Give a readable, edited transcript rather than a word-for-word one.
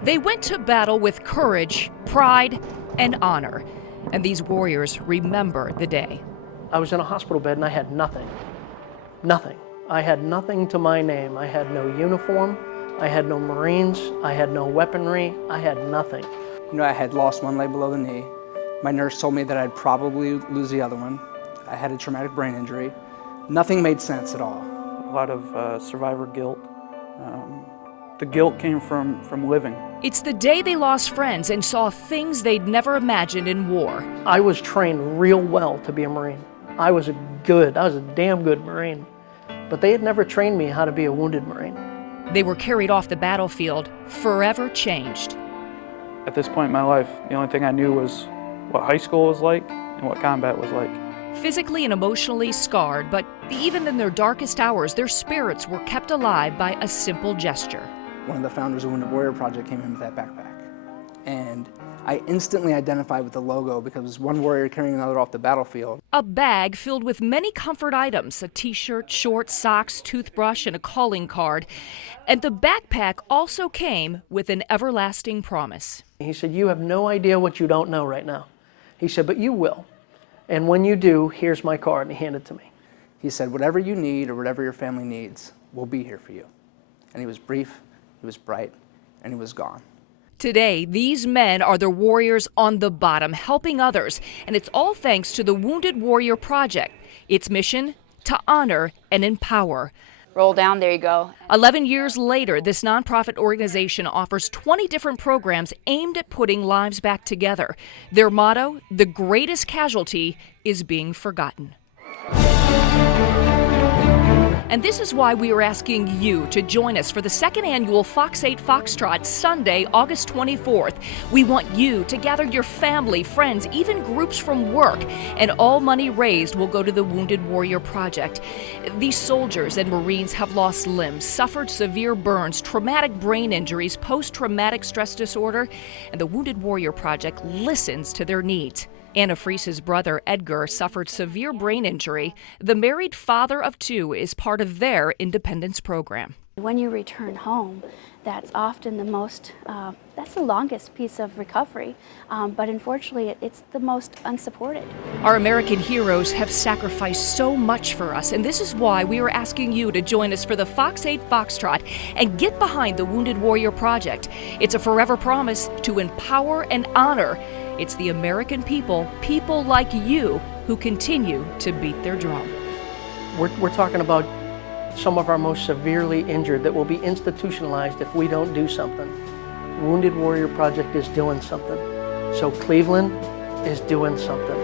They went to battle with courage, pride, and honor. And these warriors remember the day. I was in a hospital bed and I had nothing. Nothing. I had nothing to my name. I had no uniform. I had no Marines. I had no weaponry. I had nothing. You know, I had lost one leg below the knee. My nurse told me that I'd probably lose the other one. I had a traumatic brain injury. Nothing made sense at all. A lot of survivor guilt. The guilt came from living. It's the day they lost friends and saw things they'd never imagined in war. I was trained real well to be a Marine. I was a damn good Marine. But they had never trained me how to be a wounded Marine. They were carried off the battlefield, forever changed. At this point in my life, the only thing I knew was what high school was like and what combat was like. Physically and emotionally scarred, but even in their darkest hours, their spirits were kept alive by a simple gesture. One of the founders of Wouded Warrior Project came in with that backpack. And I instantly identified with the logo because it was one warrior carrying another off the battlefield. A bag filled with many comfort items, a t-shirt, shorts, socks, toothbrush, and a calling card. And the backpack also came with an everlasting promise. He said, "You have no idea what you don't know right now." He said, "But you will. And when you do, here's my card," and he handed it to me. He said, "Whatever you need or whatever your family needs, we'll be here for you." And he was brief, he was bright, and he was gone. Today, these men are the warriors on the bottom, helping others, and it's all thanks to the Wounded Warrior Project. Its mission, to honor and empower. Roll down, there you go. 11 years later, this nonprofit organization offers 20 different programs aimed at putting lives back together. Their motto, the greatest casualty is being forgotten. And this is why we are asking you to join us for the second annual Fox 8 Foxtrot, Sunday, August 24th. We want you to gather your family, friends, even groups from work, and all money raised will go to the Wounded Warrior Project. These soldiers and Marines have lost limbs, suffered severe burns, traumatic brain injuries, post-traumatic stress disorder, and the Wounded Warrior Project listens to their needs. Anna Fries's brother, Edgar, suffered severe brain injury. The married father of two is part of their independence program. When you return home, that's often that's the longest piece of recovery, but unfortunately it's the most unsupported. Our American heroes have sacrificed so much for us, and this is why we are asking you to join us for the Fox 8 Foxtrot and get behind the Wounded Warrior Project. It's a forever promise to empower and honor. It's the American people, people like you, who continue to beat their drum. We're talking about some of our most severely injured that will be institutionalized if we don't do something. Wounded Warrior Project is doing something. So Cleveland is doing something.